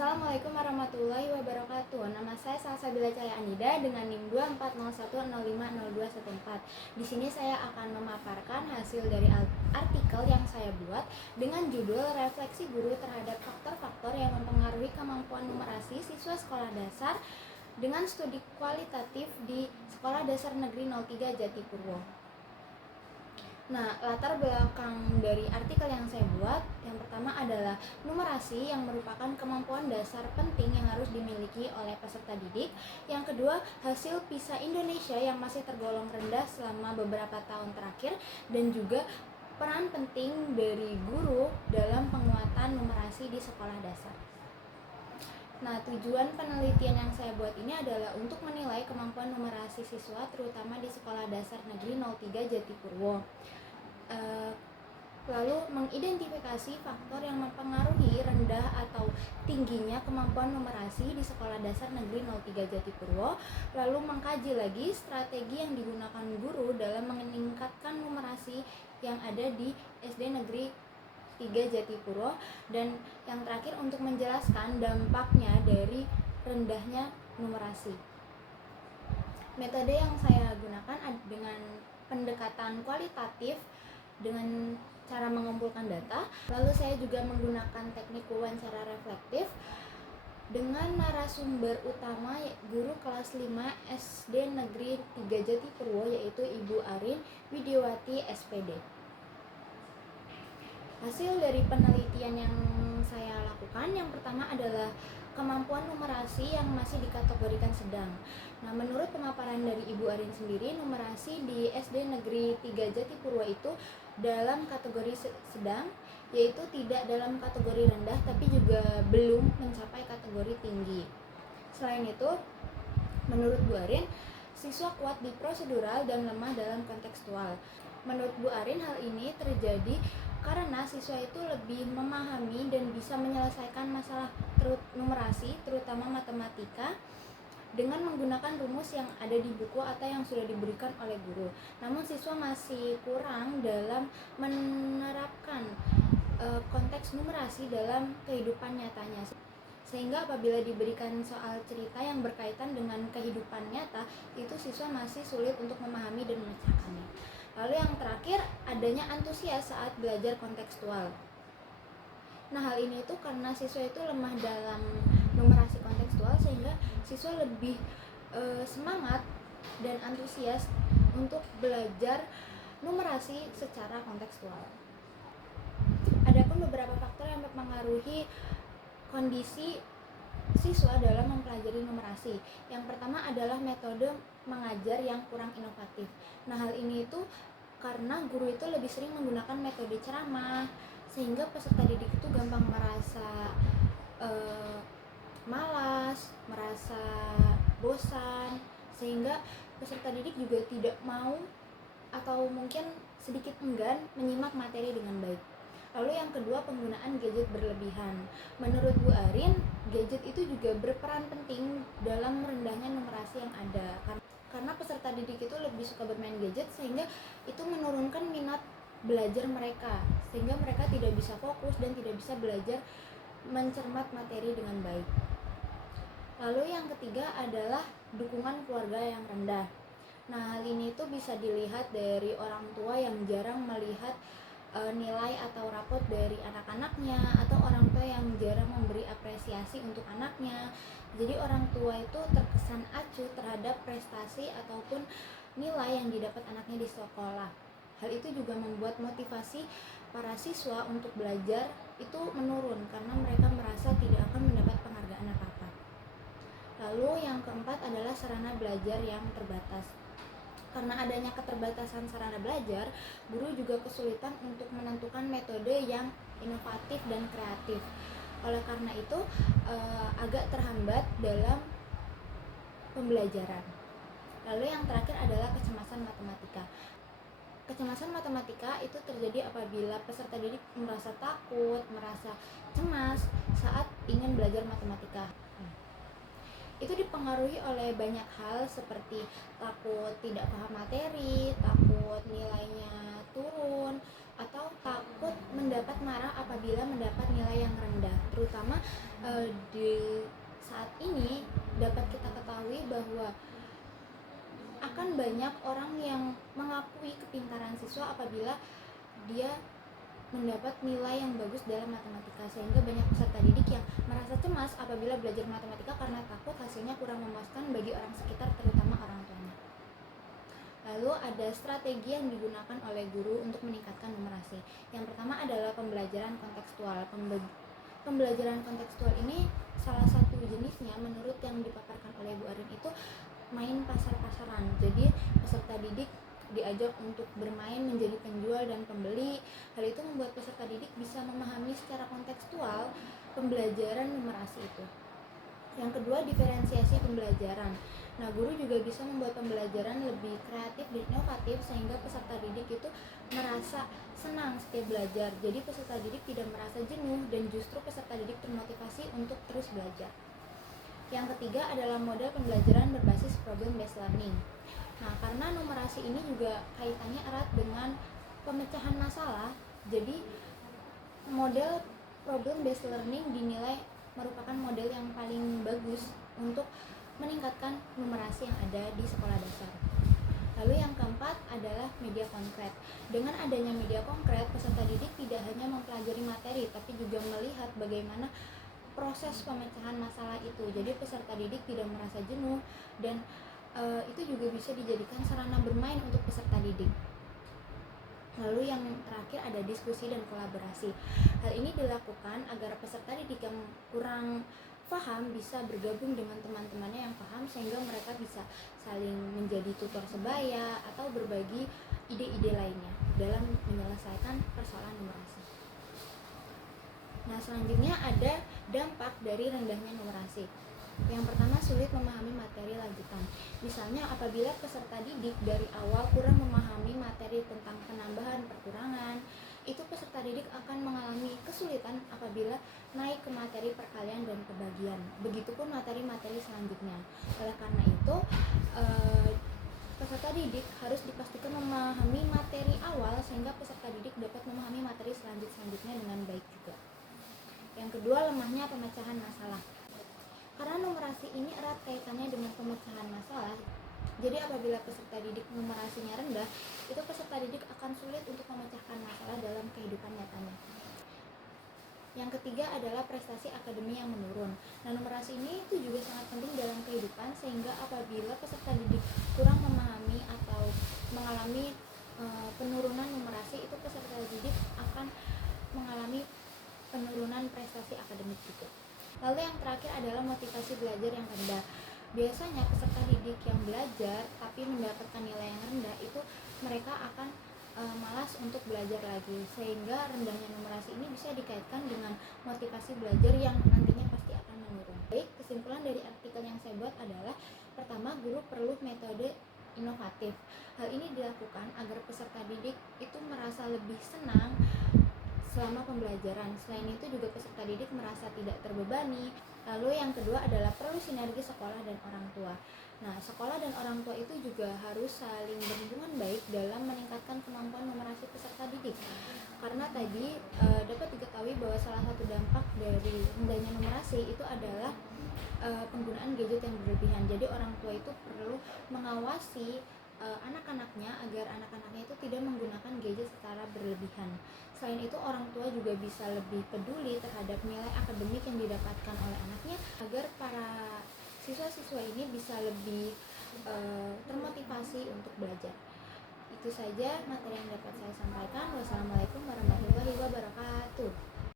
Assalamualaikum warahmatullahi wabarakatuh. Nama saya Salsabila Cahaya Anida dengan NIM 2401050214. Di sini saya akan memaparkan hasil dari artikel yang saya buat dengan judul Refleksi Guru terhadap faktor-faktor yang mempengaruhi kemampuan numerasi siswa sekolah dasar dengan studi kualitatif di Sekolah Dasar Negeri 03 Jatipurwo. Nah, latar belakang dari artikel yang saya buat, yang pertama adalah numerasi yang merupakan kemampuan dasar penting yang harus dimiliki oleh peserta didik. Yang kedua, hasil PISA Indonesia yang masih tergolong rendah selama beberapa tahun terakhir, dan juga peran penting dari guru dalam penguatan numerasi di sekolah dasar. Nah, tujuan penelitian yang saya buat ini adalah untuk menilai kemampuan numerasi siswa terutama di Sekolah Dasar Negeri 03 Jatipurwo. Lalu mengidentifikasi faktor yang mempengaruhi rendah atau tingginya kemampuan numerasi di Sekolah Dasar Negeri 03 Jatipurwo. Lalu mengkaji lagi strategi yang digunakan guru dalam meningkatkan numerasi yang ada di SD Negeri 3 Jatipurwo, dan yang terakhir untuk menjelaskan dampaknya dari rendahnya numerasi. Metode yang saya gunakan dengan pendekatan kualitatif dengan cara mengumpulkan data. Lalu saya juga menggunakan teknik wawancara reflektif dengan narasumber utama guru kelas 5 SD Negeri 3 Jatipurwo, yaitu Ibu Arin Widiawati SPD. Hasil dari penelitian yang saya lakukan, yang pertama adalah kemampuan numerasi yang masih dikategorikan sedang. Nah, menurut pemaparan dari Ibu Arin sendiri, numerasi di SD Negeri 3 Jatipurwo itu dalam kategori sedang, yaitu tidak dalam kategori rendah tapi juga belum mencapai kategori tinggi. Selain itu, menurut Bu Arin, siswa kuat di prosedural dan lemah dalam kontekstual. Menurut Bu Arin, hal ini terjadi karena siswa itu lebih memahami dan bisa menyelesaikan masalah numerasi, terutama matematika, dengan menggunakan rumus yang ada di buku atau yang sudah diberikan oleh guru. Namun siswa masih kurang dalam menerapkan konteks numerasi dalam kehidupan nyatanya. Sehingga apabila diberikan soal cerita yang berkaitan dengan kehidupan nyata, itu siswa masih sulit untuk memahami dan memecahkannya. Lalu yang terakhir, adanya antusias saat belajar kontekstual. Nah, hal ini itu karena siswa itu lemah dalam numerasi kontekstual, sehingga siswa lebih semangat dan antusias untuk belajar numerasi secara kontekstual. Adapun beberapa faktor yang mempengaruhi kondisi siswa dalam mempelajari numerasi. Yang pertama adalah metode mengajar yang kurang inovatif. Nah, hal ini itu karena guru itu lebih sering menggunakan metode ceramah, sehingga peserta didik itu gampang merasa malas, merasa bosan, sehingga peserta didik juga tidak mau atau mungkin sedikit enggan menyimak materi dengan baik. Lalu yang kedua, penggunaan gadget berlebihan. Menurut Bu Arin, gadget itu juga berperan penting dalam merendahnya numerasi yang ada. Karena peserta didik itu lebih suka bermain gadget, sehingga itu menurunkan minat belajar mereka, sehingga mereka tidak bisa fokus dan tidak bisa belajar mencermat materi dengan baik. Lalu yang ketiga adalah dukungan keluarga yang rendah. Nah, hal ini itu bisa dilihat dari orang tua yang jarang melihat nilai atau rapot dari anak-anaknya, atau orang tua yang jarang memberi apresiasi untuk anaknya. Jadi orang tua itu terkesan acuh terhadap prestasi ataupun nilai yang didapat anaknya di sekolah. Hal itu juga membuat motivasi para siswa untuk belajar itu menurun karena mereka merasa tidak akan mendapat penghargaan apa-apa. Lalu yang keempat adalah sarana belajar yang terbatas. Karena adanya keterbatasan sarana belajar, guru juga kesulitan untuk menentukan metode yang inovatif dan kreatif. Oleh karena itu, agak terhambat dalam pembelajaran. Lalu yang terakhir adalah kecemasan matematika. Kecemasan matematika itu terjadi apabila peserta didik merasa takut, merasa cemas saat ingin belajar matematika. itu dipengaruhi oleh banyak hal seperti takut tidak paham materi, takut nilainya turun, atau takut mendapat marah apabila mendapat nilai yang rendah. Terutama di saat ini dapat kita ketahui bahwa akan banyak orang yang mengakui kepintaran siswa apabila dia mendapat nilai yang bagus dalam matematika, sehingga banyak peserta didik yang merasa cemas apabila belajar matematika karena takut hasilnya kurang memuaskan bagi orang sekitar, terutama orang tuanya. Lalu ada strategi yang digunakan oleh guru untuk meningkatkan numerasi. Yang pertama adalah pembelajaran kontekstual. Pembelajaran kontekstual ini salah satu jenisnya menurut yang dipaparkan oleh Bu Arin itu main pasar-pasaran. Jadi peserta didik diajak untuk bermain menjadi penjual dan pembeli. Hal itu membuat peserta didik bisa memahami secara kontekstual pembelajaran numerasi itu. Yang kedua, diferensiasi pembelajaran. Nah, guru juga bisa membuat pembelajaran lebih kreatif dan inovatif sehingga peserta didik itu merasa senang setiap belajar. Jadi peserta didik tidak merasa jenuh dan justru peserta didik termotivasi untuk terus belajar. Yang ketiga adalah model pembelajaran berbasis problem based learning. Nah, karena numerasi ini juga kaitannya erat dengan pemecahan masalah, jadi model problem based learning dinilai merupakan model yang paling bagus untuk meningkatkan numerasi yang ada di sekolah dasar. Lalu yang keempat adalah media konkret. Dengan adanya media konkret, peserta didik tidak hanya mempelajari materi, tapi juga melihat bagaimana proses pemecahan masalah itu. Jadi peserta didik tidak merasa jenuh dan itu juga bisa dijadikan sarana bermain untuk peserta didik. Lalu yang terakhir ada diskusi dan kolaborasi. Hal ini dilakukan agar peserta didik yang kurang paham bisa bergabung dengan teman-temannya yang paham sehingga mereka bisa saling menjadi tutor sebaya atau berbagi ide-ide lainnya dalam menyelesaikan persoalan numerasi. Nah, selanjutnya ada dampak dari rendahnya numerasi. Yang pertama, sulit memahami materi lanjutan. Misalnya apabila peserta didik dari awal kurang memahami materi tentang penambahan perkurangan, itu peserta didik akan mengalami kesulitan apabila naik ke materi perkalian dan pembagian. Begitupun materi-materi selanjutnya. Oleh karena itu, peserta didik harus dipastikan memahami materi awal sehingga peserta didik dapat memahami materi selanjutnya dengan baik juga. Yang kedua, lemahnya pemecahan masalah. Karena numerasi ini erat kaitannya dengan pemecahan masalah, jadi apabila peserta didik numerasinya rendah, itu peserta didik akan sulit untuk memecahkan masalah dalam kehidupan nyatanya. Yang ketiga adalah prestasi akademi yang menurun. Nah, numerasi ini itu juga sangat penting dalam kehidupan, sehingga apabila peserta didik kurang memahami atau mengalami penurunan numerasi, itu peserta didik akan mengalami penurunan prestasi akademik juga. Lalu yang terakhir adalah motivasi belajar yang rendah. Biasanya peserta didik yang belajar tapi mendapatkan nilai yang rendah itu mereka akan malas untuk belajar lagi, sehingga rendahnya numerasi ini bisa dikaitkan dengan motivasi belajar yang nantinya pasti akan menurun. Baik, kesimpulan dari artikel yang saya buat adalah pertama, guru perlu metode inovatif. Hal ini dilakukan agar peserta didik itu merasa lebih senang selama pembelajaran. Selain itu juga peserta didik merasa tidak terbebani. Lalu yang kedua adalah perlu sinergi sekolah dan orang tua. Nah, sekolah dan orang tua itu juga harus saling berhubungan baik dalam meningkatkan kemampuan numerasi peserta didik. Karena tadi dapat diketahui bahwa salah satu dampak dari rendahnya numerasi itu adalah penggunaan gadget yang berlebihan. Jadi orang tua itu perlu mengawasi anak-anaknya agar anak-anaknya itu tidak menggunakan gadget secara berlebihan. Selain itu, orang tua juga bisa lebih peduli terhadap nilai akademik yang didapatkan oleh anaknya agar para siswa-siswa ini bisa lebih termotivasi untuk belajar. Itu saja materi yang dapat saya sampaikan.